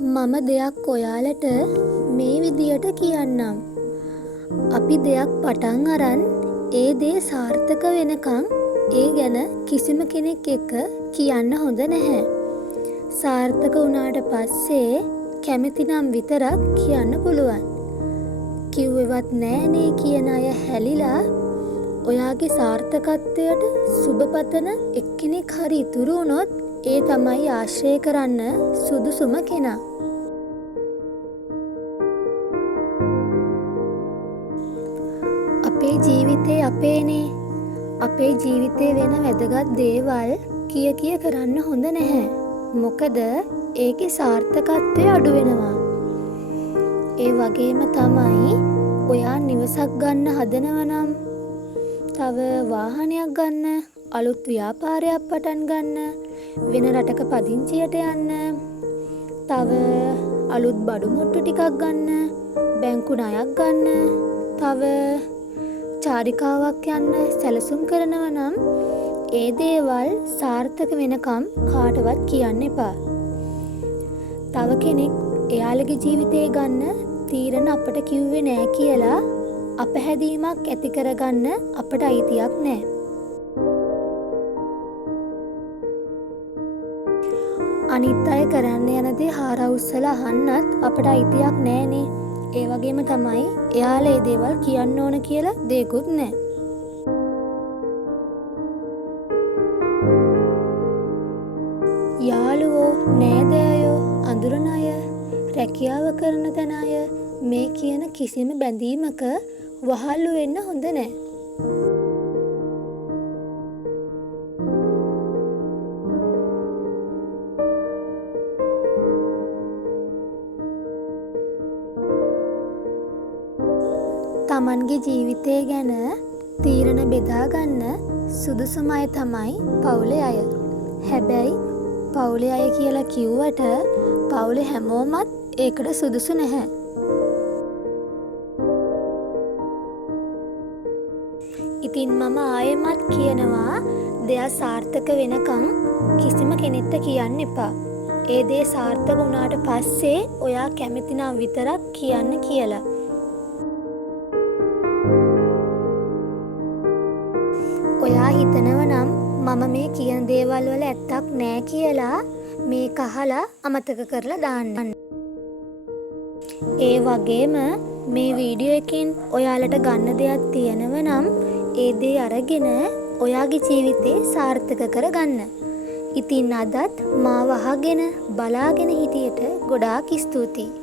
මම දෙයක් ඔයාලට මේ විදියට කියන්නම්. අපි දෙයක් පටන් අරන් ඒ දේ සාර්ථක වෙනකන් ඒ ගැන කිසිම කෙනෙක් එක්ක කියන්න හොඳ නැහැ. සාර්ථක වුණාට පස්සේ කැමතිනම් විතරක් කියන්න පුළුවන්. කිව්වෙවත් නෑනේ කියන අය හැලිලා ඔයාගේ සාර්ථකත්වයට සුබපතන එක්කෙනෙක් හරි ඉතුරු වුණොත් ඒ තමයි ආශ්‍රය කරන්න සුදුසුම කෙනා. අපේ ජීවිතේ අපේනේ. අපේ ජීවිතේ වෙන වැදගත් දේවල් කිය කරන්න හොඳ නැහැ. මොකද ඒකේ සාර්ථකත්වය අඩු වෙනවා. ඒ වගේම තමයි ඔයා නිවසක් ගන්න හදනවා නම්, තව වාහනයක් ගන්න, අලුත් ව්‍යාපාරයක් පටන් ගන්න, වෙන රටක පදිංචියට යන්න, තව අලුත් බඩු මුට්ටු ටිකක් ගන්න, බැංකු ණයක් ගන්න, තව චාරිකාවක් යන්න සැලසුම් කරනවා නම් ඒ දේවල් සාර්ථක වෙනකම් කාටවත් කියන්න එපා. තව කෙනෙක් එයාලගේ ජීවිතේ ගන්න තීරණ අපට කිව්වේ නෑ කියලා අපහැදීමක් ඇති කරගන්න අපට අයිතියක් නෑ. අනිත් අය කරන්න යන දේ හාරවුස්සලා අහන්නත් අපට අයිතියක් නෑනේ. ඒ වගේම තමයි එයාලා ඒ දේවල් කියන්න ඕන කියලා දෙයක්වත් නෑ. යාළුවෝ, නෑදෑයෝ, අඳුරන අය, රැකියාව කරන තැන අය මේ කියන කිසිම බැඳීමක වහල්ලු වෙන්න හොඳ නෑ. තමන්ගේ ජීවිතය ගැන තීරණ බෙදා ගන්න සුදුසුම අය තමයි පවුලේ අය. හැබැයි පවුලේ අය කියලා කිව්වට පවුලේ හැමෝමත් ඒකට සුදුසු නැහැ. ඉතින් මම ආයෙමත් කියනවා දෙයක් සාර්ථක වෙනකන් කිසිම කෙනෙක්ට කියන්න එපා. ඒ දේ සාර්ථක වුණාට පස්සේ ඔයා කැමති නම් විතරක් කියන්න කියලා. ඔයා හිතනවා නම් මම මේ කියන දේවල් වල ඇත්තක් නෑ කියලා මේක අහලා අමතක කරලා දාන්න. ඒ වගේම මේ වීඩියෝ එකෙන් ඔයාලට ගන්න දෙයක් තියෙනව නම් ඒ දේ අරගෙන ඔයාගේ ජීවිතේ සාර්ථක කරගන්න. ඉතින් අදත් මාව අහගෙන බලාගෙන හිටියට ගොඩාක් ස්තුතියි.